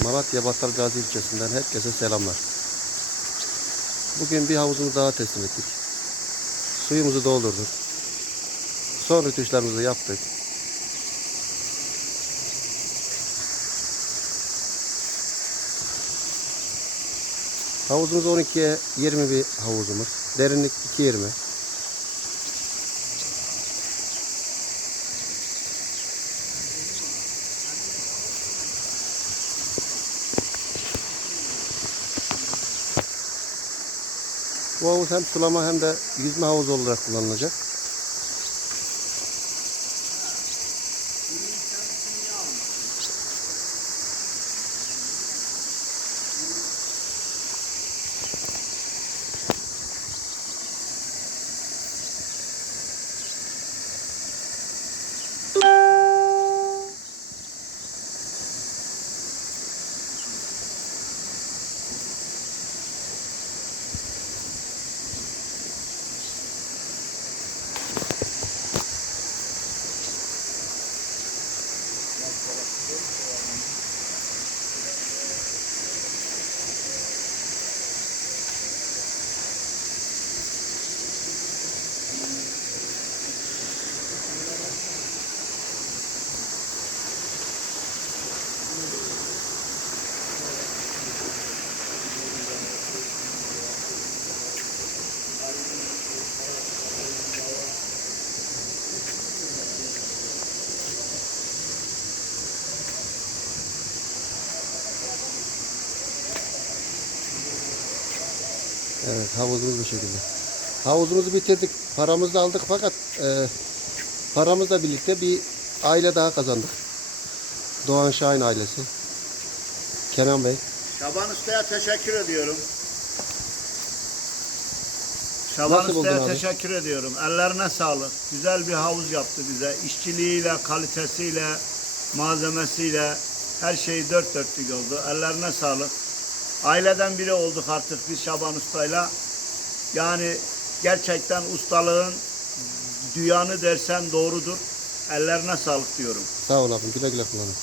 Malatya Battalgazi ilçesinden herkese selamlar. Bugün bir havuzumuzu daha teslim ettik. Suyumuzu doldurduk. Son rütuşlarımızı yaptık. Havuzumuz 12'ye 20 bir havuzumuz. Derinlik 2.20. Bu havuz hem sulama hem de yüzme havuzu olarak kullanılacak. Evet havuzumuz bu şekilde. Havuzumuzu bitirdik. Paramızı aldık fakat e, paramızla birlikte bir aile daha kazandık. Doğan Şahin ailesi. Kenan Bey. Şaban Usta'ya teşekkür ediyorum. Şaban Nasıl buldun Usta'ya abi? teşekkür ediyorum. Ellerine sağlık. Güzel bir havuz yaptı bize. İşçiliğiyle, kalitesiyle, malzemesiyle her şey dört dörtlük oldu. Ellerine sağlık. Aileden biri olduk artık biz Şaban Usta'yla. Yani gerçekten ustalığın dünyanı dersen doğrudur. Ellerine sağlık diyorum. Sağ ol abim. Güle güle kullanın.